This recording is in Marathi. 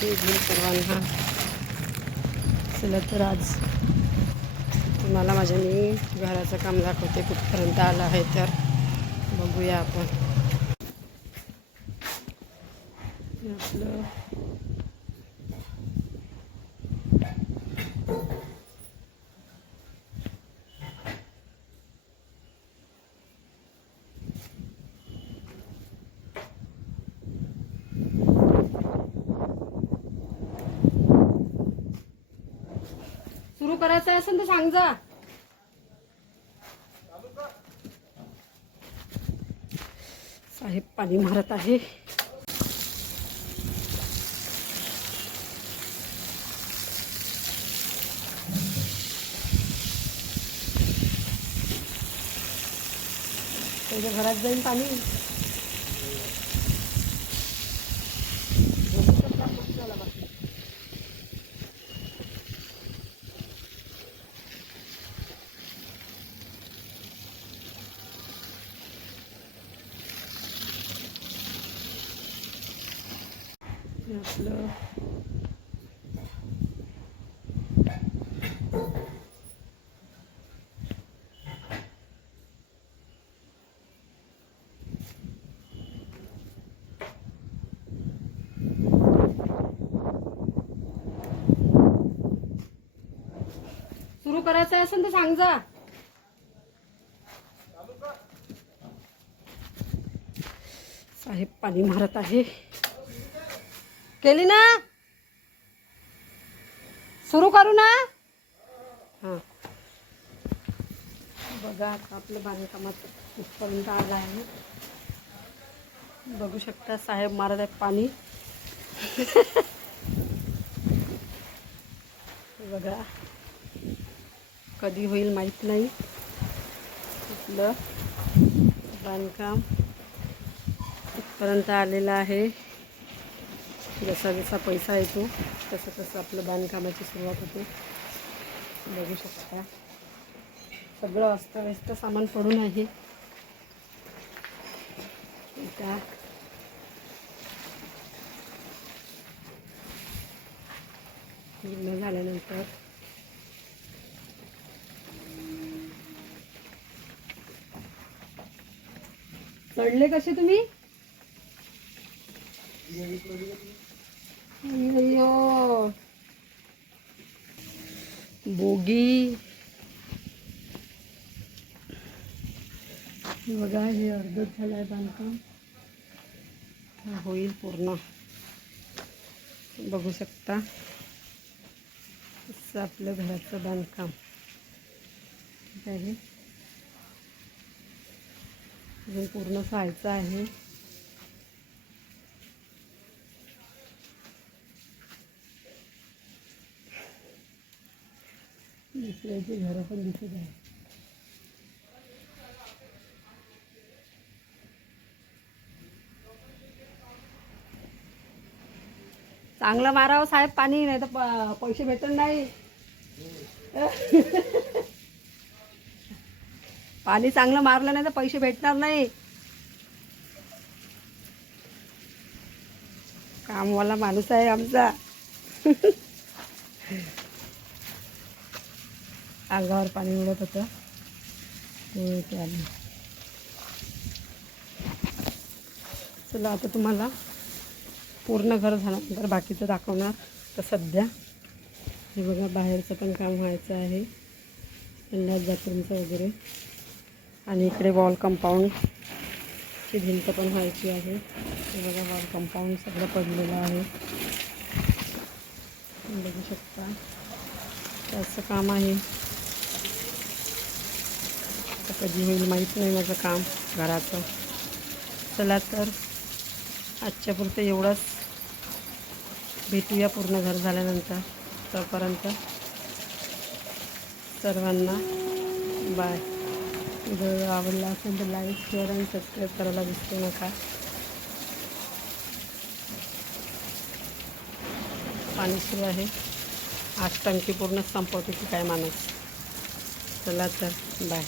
सर्वांना. चला तर आज तुम्हाला मी घराचं काम दाखवते, कुठपर्यंत आलं आहे तर बघूया आपण. आपलं सुरू करायचं असेल तर सांग जा. साहेब पाणी मारत आहे. त्याच्या घरात जाईन पाणी. आपलं सुरू करायचं असेल तर सांग जा. साहेब पाणी मारत आहे. केली ना, सुरू करू ना. हां बघा आता आपलं बांधकामात कुठपर्यंत आलं आहे. बघू शकता साहेब मारत आहे पाणी. बघा कधी होईल माहीत नाही. आपलं बांधकाम कुठपर्यंत आलेलं आहे. जसा जसा पैसा येतो तसं तसं आपलं बांधकामाची सुरुवात होते. बघू शकता सगळं अस्तव्यस्त सामान पडून आहे. आता पूर्ण झाल्यानंतर चढले कसे तुम्ही? अय्यो बोगी. बघा हे अर्धच झालं आहे बांधकाम. होईल पूर्ण. बघू शकता असं आपलं घराचं बांधकाम आहे. अजून पूर्ण व्हायचं आहे. दुसऱ्याची घरं पण दिसत आहे. चांगलं मारावं साहेब पाणी, नाही तर पैसे भेटत नाही. पाणी चांगलं मारलं नाही तर पैसे भेटणार नाही. कामवाला माणूस आहे आमचा. अंगावर पाणी उडत होतं ते आलं. चला आता तुम्हाला पूर्ण घर झाल्यानंतर बाकीचं दाखवणार. तर सध्या हे बघा बाहेरचं पण काम व्हायचं आहे, संडास बाथरूमचं वगैरे. आणि इकडे वॉल कंपाऊंडची भिंत पण व्हायची आहे. हे बघा वॉल कंपाऊंड सगळं पडलेलं आहे. बघू शकता त्याचं काम आहे. कधी होईल माहीत नाही माझं काम घराचं. चला तर आजच्या पुरतं एवढंच. भेटूया पूर्ण घर झाल्यानंतर. तोपर्यंत सर्वांना बाय. व्हिडिओ आवडला असेल तर लाईक शेअर आणि सबस्क्राईब करायला विसरू नका. पाणी सुरू आहे. आज टंकी पूर्ण संपवते की काय माणूस. चला तर बाय.